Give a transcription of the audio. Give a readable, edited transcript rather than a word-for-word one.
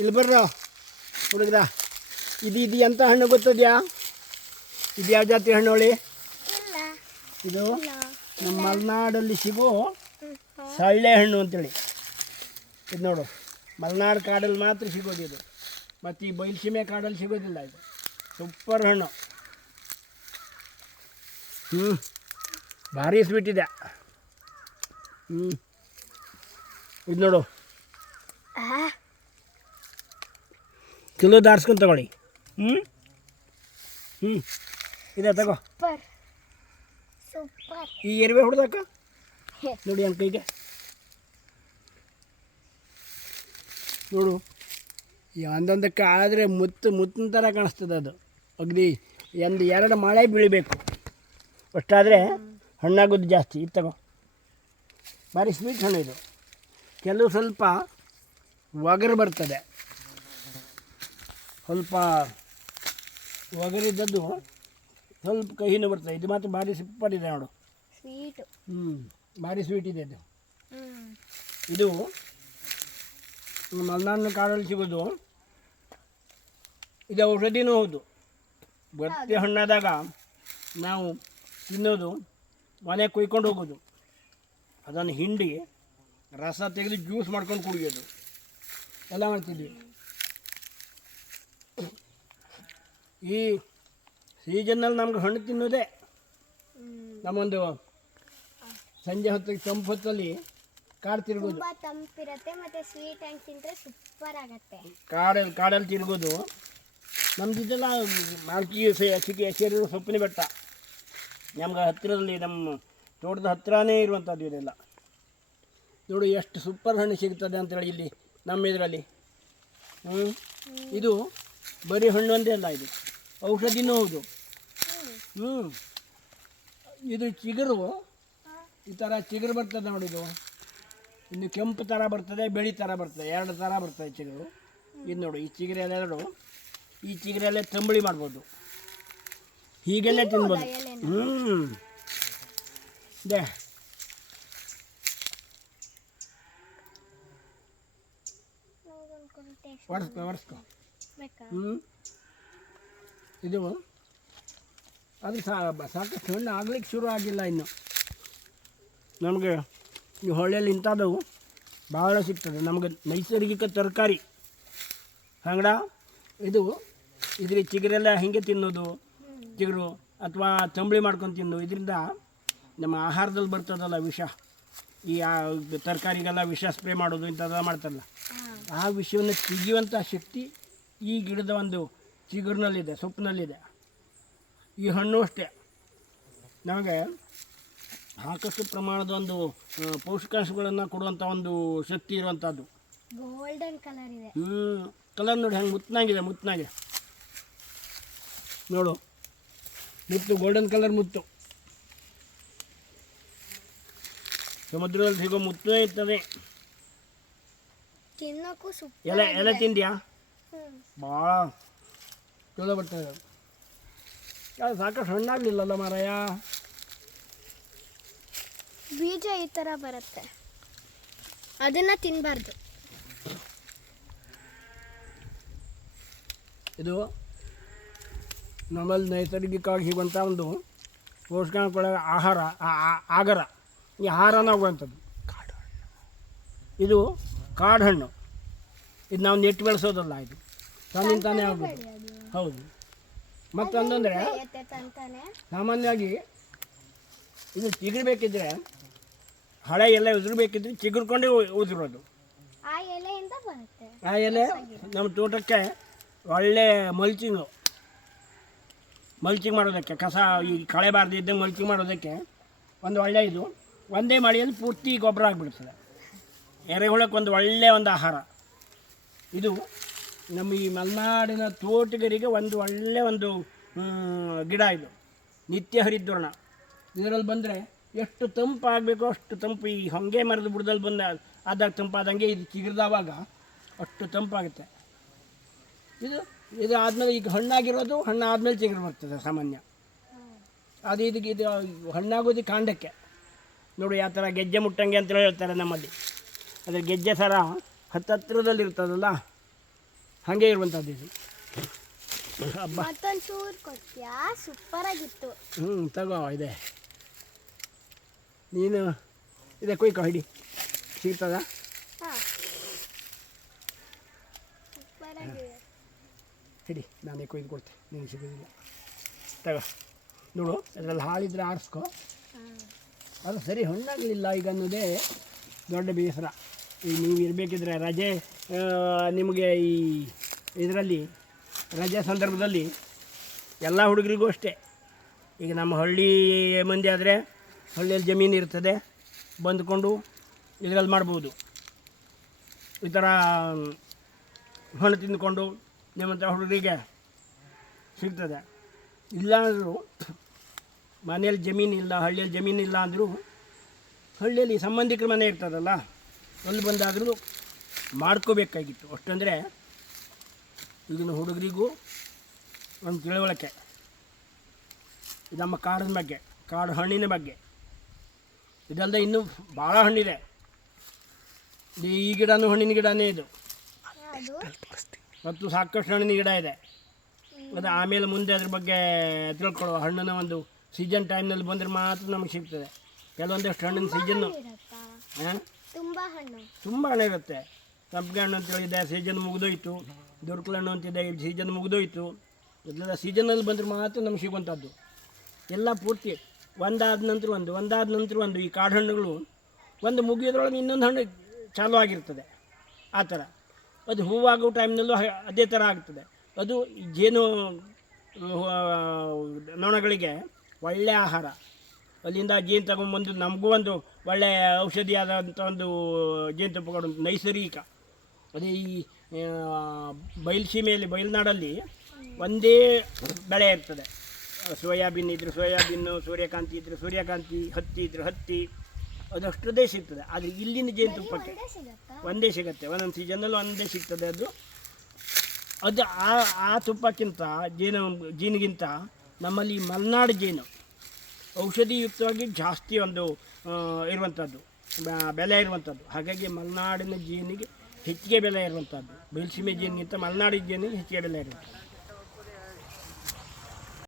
ಇಲ್ಲಿ ಬರ್ರ ಹುಡುಗ್ರ. ಇದು ಎಂಥ ಹಣ್ಣು ಗೊತ್ತದ್ಯಾ? ಇದು ಯಾವ ಜಾತಿ ಹಣ್ಣು ಹೇಳಿ? ಇದು ನಮ್ಮ ಮಲೆನಾಡಲ್ಲಿ ಸಿಗೋ ಸಳ್ಳೆ ಹಣ್ಣು ಅಂತೇಳಿ. ಇದು ನೋಡು, ಮಲೆನಾಡು ಕಾಡಲ್ಲಿ ಮಾತ್ರ ಸಿಗೋದು ಇದು. ಮತ್ತು ಈ ಬಯಲುಸೀಮೆ ಕಾಡಲ್ಲಿ ಸಿಗೋದಿಲ್ಲ. ಇದು ಸೂಪರ್ ಹಣ್ಣು. ಭಾರಿ ಸ್ವೀಟ್ ಇದೆ. ಇದು ನೋಡು, ಕಿಲೋ ದಾರ್ಸ್ಕೊಂಡು ತಗೊಳ್ಳಿ. ಇದೆ ತಗೋ. ಈ ಎರಿವೆ ಹೊಡೆದಕ್ಕ ನೋಡಿ ನನ್ನ ಕೈಗೆ. ನೋಡು, ಒಂದೊಂದಕ್ಕೆ ಆದರೆ ಮುತ್ತಿನ ಥರ ಕಾಣಿಸ್ತದೆ. ಅದು ಅಗದಿ ಎರಡು ಮಳೆ ಬೀಳಬೇಕು ಅಷ್ಟಾದರೆ ಹಣ್ಣಾಗೋದು ಜಾಸ್ತಿ. ಇದು ತಗೋ, ಭಾರಿ ಸ್ವೀಟ್ ಹಣ್ಣು ಇದು. ಕೆಲವು ಸ್ವಲ್ಪ ಒಗರು ಬರ್ತದೆ, ಸ್ವಲ್ಪ ಒಗರಿದ್ದದ್ದು ಸ್ವಲ್ಪ ಕಹಿನೂ ಬರ್ತದೆ. ಇದು ಮಾತ್ರ ಭಾರಿ ಸೂಪರ್ ಇದೆ ನೋಡು, ಸ್ವೀಟು. ಭಾರಿ ಸ್ವೀಟ್ ಇದೆ ಇದು. ಇದು ಮಲೆನಾಡಿನ ಕಾಡಲ್ಲಿ ಸಿಗೋದು. ಇದು ಔಷಧಿನೂ ಹೌದು. ಬತ್ತೆ ಹಣ್ಣಾದಾಗ ನಾವು ತಿನ್ನೋದು, ಮನೆ ಕುಯ್ಕೊಂಡು ಹೋಗೋದು, ಅದನ್ನು ಹಿಂಡಿ ರಸ ತೆಗೆದು ಜ್ಯೂಸ್ ಮಾಡ್ಕೊಂಡು ಕುಡಿಯೋದು ಎಲ್ಲ ಮಾಡ್ತಿದ್ವಿ. ಈ ಸೀಸನ್ನಲ್ಲಿ ನಮ್ಗೆ ಹಣ್ಣು ತಿನ್ನೋದೇ ನಮ್ಮೊಂದು ಸಂಜೆ ಹೊತ್ತಿಗೆ ತಂಪು ಹೊತ್ತಲ್ಲಿ ಕಾಡು ತಿರುಗೋದು. ತಂಪಿರುತ್ತೆ ಮತ್ತು ಸ್ವೀಟ್ ಹಣ್ಣು ತಿಂದರೆ ಸೂಪರ್ ಆಗುತ್ತೆ. ಕಾಡಲ್ಲಿ ತಿರುಗೋದು. ನಮ್ದಿದ್ದೆಲ್ಲ ಮಾಲ್ಕಿ ಸೇರಿರೋ ಸೊಪ್ಪಿನ ಬೆಟ್ಟ ನಮ್ಗೆ ಹತ್ತಿರದಲ್ಲಿ, ನಮ್ಮ ತೋಟದ ಹತ್ತಿರನೇ ಇರುವಂಥದ್ದು ಇದೆಲ್ಲ. ನೋಡು ಎಷ್ಟು ಸೂಪರ್ ಹಣ್ಣು ಸಿಗ್ತದೆ ಅಂತೇಳಿ ಇಲ್ಲಿ ನಮ್ಮ ಇದರಲ್ಲಿ. ಇದು ಬರೀ ಹಣ್ಣು ಒಂದೇ ಅಲ್ಲ, ಇದು ಔಷಧಿನೂ ಹೌದು. ಇದು ಚಿಗುರು ಈ ಥರ ಚಿಗುರು ಬರ್ತದೆ ನೋಡಿ. ಇದು ಇನ್ನು ಕೆಂಪು ಥರ ಬರ್ತದೆ, ಬಿಳಿ ಥರ ಬರ್ತದೆ, ಎರಡು ಥರ ಬರ್ತದೆ ಚಿಗುರು. ಇದು ನೋಡು, ಈ ಚಿಗುರೆಲ್ಲ ಈ ಚಿಗುರೆಲ್ಲ ತಂಬಳಿ ಮಾಡ್ಬೋದು, ಹೀಗೆಲ್ಲ ತಿನ್ಬೋದು. ದೇ ಒರೆಸ್ಕೊ. ಇದು ಅದು ಸಾಕಷ್ಟು ಹಣ್ಣು ಆಗ್ಲಿಕ್ಕೆ ಶುರು ಆಗಿಲ್ಲ ಇನ್ನು. ನಮಗೆ ಈ ಹೊಳ್ಳೆಯಲ್ಲಿ ಇಂಥದ್ದು ಭಾಳ ಸಿಗ್ತದೆ ನಮಗೆ, ನೈಸರ್ಗಿಕ ತರಕಾರಿ ಹಂಗಡ. ಇದು ಇದ್ರ ಚಿಗುರೆಲ್ಲ ಹಿಂಗೆ ತಿನ್ನೋದು, ಚಿಗುರು ಅಥವಾ ತಂಬಳಿ ಮಾಡ್ಕೊಂಡು ತಿನ್ನು. ಇದರಿಂದ ನಮ್ಮ ಆಹಾರದಲ್ಲಿ ಬರ್ತದಲ್ಲ ವಿಷ, ಈ ತರಕಾರಿಗೆಲ್ಲ ವಿಷ ಸ್ಪ್ರೇ ಮಾಡೋದು ಇಂಥದ್ದೆಲ್ಲ ಮಾಡ್ತಾರಲ್ಲ, ಆ ವಿಷವನ್ನು ತೆಗೆಯುವಂಥ ಶಕ್ತಿ ಈ ಗಿಡದ ಒಂದು ಚಿಗುರಿನಲ್ಲಿದೆ, ಸೊಪ್ಪಿನಲ್ಲಿದೆ. ಈ ಹಣ್ಣು ಅಷ್ಟೇ ನಮಗೆ ಸಾಕಷ್ಟು ಪ್ರಮಾಣದ ಒಂದು ಪೌಷ್ಟಿಕಾಂಶಗಳನ್ನು ಕೊಡುವಂಥ ಒಂದು ಶಕ್ತಿ ಇರುವಂಥದ್ದು. ಗೋಲ್ಡನ್ ಕಲರ್ ಇದೆ. ಕಲರ್ ನೋಡಿ ಹೆಂಗೆ ಮುತ್ತನಾಗಿದೆ ನೋಡು. ಮುತ್ತು, ಗೋಲ್ಡನ್ ಕಲರ್ ಮುತ್ತು. ಸಮುದ್ರದಲ್ಲಿ ಸಿಗೋ ಮುತ್ತೇ ಇರ್ತದೆ. ಎಲೆ ತಿಂದ್ಯಾ? ಭಾಳ ಚಲೋ ಬರ್ತದೆ. ಅದು ಸಾಕಷ್ಟು ಹಣ್ಣಾಗಲಿಲ್ಲಲ್ಲ ಮಾರಾಯ. ಬೀಜ ಈ ಥರ ಬರುತ್ತೆ, ಅದನ್ನು ತಿನ್ನಬಾರ್ದು. ಇದು ನಮ್ಮಲ್ಲಿ ನೈಸರ್ಗಿಕವಾಗಿ ಸಿಗುವಂಥ ಒಂದು ಪೋಷಕಾಂಶಗಳ ಆಗರ. ಈ ಆಹಾರನ ಹೋಗುವಂಥದ್ದು ಇದು ಕಾಡು ಹಣ್ಣು. ಇದು ನಾವು ನೆಟ್ಟು ಬೆಳೆಸೋದಲ್ಲ, ಇದು ತನ್ನಿಂದ ತಾನೇ ಆಗೋದು. ಹೌದು. ಮತ್ತೊಂದಂದರೆ ಸಾಮಾನ್ಯವಾಗಿ ಇದು ಚಿಗುರ್ಬೇಕಿದ್ರೆ, ಹಳೆ ಎಲೆ ಉದುರಬೇಕಿದ್ರೆ ಚಿಗುರ್ಕೊಂಡೇ ಉದುರೋದು. ಆ ಎಲೆ ನಮ್ಮ ತೋಟಕ್ಕೆ ಒಳ್ಳೆ ಮಲ್ಚಿಂಗ್ ಮಾಡೋದಕ್ಕೆ, ಕಸ ಈ ಕಳೆ ಬಾರ್ದಿದ್ದಂಗೆ ಮಲ್ಚಿಂಗ್ ಮಾಡೋದಕ್ಕೆ ಒಂದು ಒಳ್ಳೆಯ ಇದು. ಒಂದೇ ಮಳೆಯಲ್ಲಿ ಪೂರ್ತಿ ಗೊಬ್ಬರ ಆಗಿಬಿಡ್ತದೆ. ಎರೆಹುಳಕ್ಕೆ ಒಂದು ಒಳ್ಳೆಯ ಒಂದು ಆಹಾರ ಇದು. ನಮ್ಮ ಈ ಮಲೆನಾಡಿನ ತೋಟಗಾರಿಗೆ ಒಂದು ಒಳ್ಳೆಯ ಒಂದು ಗಿಡ ಇದು. ನಿತ್ಯ ಹರಿದ್ವರ್ಣ. ಇದರಲ್ಲಿ ಬಂದರೆ ಎಷ್ಟು ತಂಪು ಆಗಬೇಕೋ ಅಷ್ಟು ತಂಪು. ಈ ಹೊಂಗೆ ಮರದ ಬುಡದಲ್ಲಿ ಬಂದ ಆದಾಗ ತಂಪಾದಂಗೆ ಇದು ಚಿಗುರಿದವಾಗ ಅಷ್ಟು ತಂಪಾಗುತ್ತೆ. ಇದು ಆದಮೇಲೆ ಈಗ ಹಣ್ಣಾಗಿರೋದು, ಹಣ್ಣು ಆದಮೇಲೆ ಚಿಗುರು ಬರ್ತದೆ ಸಾಮಾನ್ಯ. ಅದು ಇದು ಹಣ್ಣಾಗೋದು ಕಾಂಡಕ್ಕೆ ನೋಡಿ. ಯಾವ ಥರ ಗೆಜ್ಜೆ ಮುಟ್ಟಂಗೆ ಅಂತ ಹೇಳ್ತಾರೆ ನಮ್ಮಲ್ಲಿ. ಅದ್ರ ಗೆಜ್ಜೆ ಥರ ಹತ್ತಿರದಲ್ಲಿ ಇರ್ತದಲ್ಲ, ಹಾಗೆ ಇರುವಂಥದ್ದು ಇದು. ಹಬ್ಬ. ಮತ್ತೊಂದು ಚೂರು ಕೊಡ್ತೀಯಾ? ಸೂಪರ್ ಆಗಿತ್ತು. ತಗೋ ಇದೆ. ನೀನು ಇದೆ ಕೊಯ್ಕೊ ಹಿಡಿ. ಸಿಗ್ತದ? ಹಾಂ, ಸೂಪರ್ ಆಗಿದೆ. ಹಿಡಿ, ನಾನೇ ಕೊಯ್ದು ಕೊಡ್ತೆ, ನೀನು ಸಿಗೋದಿಲ್ಲ. ತಗೋ ನೋಡು, ಅದರಲ್ಲಿ ಹಾಳಿದ್ರೆ ಆರಿಸ್ಕೊ. ಅದು ಸರಿ ಹಣ್ಣಾಗಲಿಲ್ಲ ಈಗ ಅನ್ನೋದೇ ದೊಡ್ಡ ಬೇಸರ. ಈಗ ನೀವು ಇರಬೇಕಿದ್ರೆ ರಜೆ, ನಿಮಗೆ ಈ ಇದರಲ್ಲಿ ರಜೆ ಸಂದರ್ಭದಲ್ಲಿ ಎಲ್ಲ ಹುಡುಗರಿಗೂ ಅಷ್ಟೇ. ಈಗ ನಮ್ಮ ಹಳ್ಳಿ ಮಂದಿ ಆದರೆ ಹಳ್ಳಿಯಲ್ಲಿ ಜಮೀನು ಇರ್ತದೆ, ಬಂದುಕೊಂಡು ಇದರಲ್ಲಿ ಮಾಡ್ಬೋದು. ಈ ಥರ ಹಣ್ಣು ತಿಂದ್ಕೊಂಡು ನಿಮ್ಮಂಥ ಹುಡುಗರಿಗೆ ಸಿಗ್ತದೆ. ಇಲ್ಲ ಅಂದರೂ ಮನೆಯಲ್ಲಿ ಜಮೀನಿಲ್ಲ, ಹಳ್ಳಿಯಲ್ಲಿ ಜಮೀನಿಲ್ಲ ಅಂದರೂ ಹಳ್ಳಿಯಲ್ಲಿ ಸಂಬಂಧಿಕರ ಮನೆ ಇರ್ತದಲ್ಲ, ಅಲ್ಲಿ ಬಂದಾದರೂ ಮಾಡ್ಕೋಬೇಕಾಗಿತ್ತು. ಅಷ್ಟಂದರೆ ಈಗಿನ ಹುಡುಗರಿಗೂ ಒಂದು ತಿಳುವಳಿಕೆ ನಮ್ಮ ಕಾಡಿನ ಬಗ್ಗೆ, ಕಾಡು ಹಣ್ಣಿನ ಬಗ್ಗೆ. ಇದಲ್ಲದೆ ಇನ್ನೂ ಭಾಳ ಹಣ್ಣಿದೆ. ಈ ಗಿಡನೂ ಹಣ್ಣಿನ ಗಿಡನೇ ಇದು, ಅದು ಮತ್ತು ಸಾಕಷ್ಟು ಹಣ್ಣಿನ ಗಿಡ ಇದೆ. ಅದು ಆಮೇಲೆ ಮುಂದೆ ಅದ್ರ ಬಗ್ಗೆ ತಿಳ್ಕೊಳ್ಳುವ. ಹಣ್ಣಿನ ಒಂದು ಸೀಸನ್ ಟೈಮ್ನಲ್ಲಿ ಬಂದರೆ ಮಾತ್ರ ನಮಗೆ ಸಿಗ್ತದೆ. ಕೆಲವೊಂದಷ್ಟು ಹಣ್ಣಿನ ಸೀಸನ್ನು ಇರುತ್ತಾ? ಹಾಂ ತುಂಬಾ ಹಣ್ಣು. ತುಂಬ ಹಣ್ಣು ಇರುತ್ತೆ. ಸಂಪಿಗೆ ಹಣ್ಣು ಅಂತೇಳಿದೆ, ಸೀಸನ್ ಮುಗಿದೋಯ್ತು. ದೊರಕಲ ಹಣ್ಣು ಅಂತಿದೆ, ಇಲ್ಲಿ ಸೀಸನ್ ಮುಗಿದೋಯ್ತು. ಇದೆಲ್ಲ ಸೀಸನಲ್ಲಿ ಬಂದರೆ ಮಾತ್ರ ನಮ್ಗೆ ಸಿಗುವಂಥದ್ದು. ಎಲ್ಲ ಪೂರ್ತಿ ಒಂದಾದ ನಂತರ ಒಂದು ಈ ಕಾಡು ಹಣ್ಣುಗಳು ಒಂದು ಮುಗಿಯೋದ್ರೊಳಗೆ ಇನ್ನೊಂದು ಹಣ್ಣು ಚಾಲೂ ಆಗಿರ್ತದೆ. ಆ ಥರ ಅದು ಹೂವಾಗೋ ಟೈಮ್ನಲ್ಲೂ ಅದೇ ಥರ ಆಗ್ತದೆ. ಅದು ಜೇನು ನೊಣಗಳಿಗೆ ಒಳ್ಳೆಯ ಆಹಾರ. ಅಲ್ಲಿಂದ ಜೇನು ತಗೊಂಬಂದು ನಮಗೂ ಒಂದು ಒಳ್ಳೆಯ ಔಷಧಿಯಾದಂಥ ಒಂದು ಜೇನುತುಪ್ಪಗಳು ನೈಸರ್ಗಿಕ. ಅದೇ ಈ ಬಯಲುಸೀಮೆಯಲ್ಲಿ, ಬಯಲುನಾಡಲ್ಲಿ ಒಂದೇ ಬೆಳೆ ಇರ್ತದೆ. ಸೋಯಾಬೀನ್ ಇದ್ದರೆ ಸೋಯಾಬೀನು, ಸೂರ್ಯಕಾಂತಿ ಇದ್ದರೆ ಸೂರ್ಯಕಾಂತಿ, ಹತ್ತಿ ಇದ್ದರೆ ಹತ್ತಿ, ಅದಷ್ಟದೇ ಸಿಗ್ತದೆ. ಆದರೆ ಇಲ್ಲಿನ ಜೇನುತುಪ್ಪಕ್ಕೆ ಒಂದೇ ಸಿಗುತ್ತೆ. ಒಂದೊಂದು ಸೀಸನ್ನಲ್ಲಿ ಒಂದೇ ಸಿಗ್ತದೆ. ಅದು ಆ ತುಪ್ಪಕ್ಕಿಂತ ಜೇನಿಗಿಂತ ನಮ್ಮಲ್ಲಿ ಮಲೆನಾಡು ಜೇನು ಔಷಧಿಯುಕ್ತವಾಗಿ ಜಾಸ್ತಿ ಒಂದು ಇರುವಂಥದ್ದು, ಬೆಲೆ ಇರುವಂಥದ್ದು. ಹಾಗಾಗಿ ಮಲೆನಾಡಿನ ಜೇನಿಗೆ ಹೆಚ್ಚಿಗೆ ಬೆಲೆ ಇರುವಂಥದ್ದು. ಬಯಲುಸೀಮೆ ಜೇನಿಗಿಂತ ಮಲೆನಾಡಿನ ಜೇನಿಗೆ ಹೆಚ್ಚಿಗೆ ಬೆಲೆ ಇರುವಂಥದ್ದು.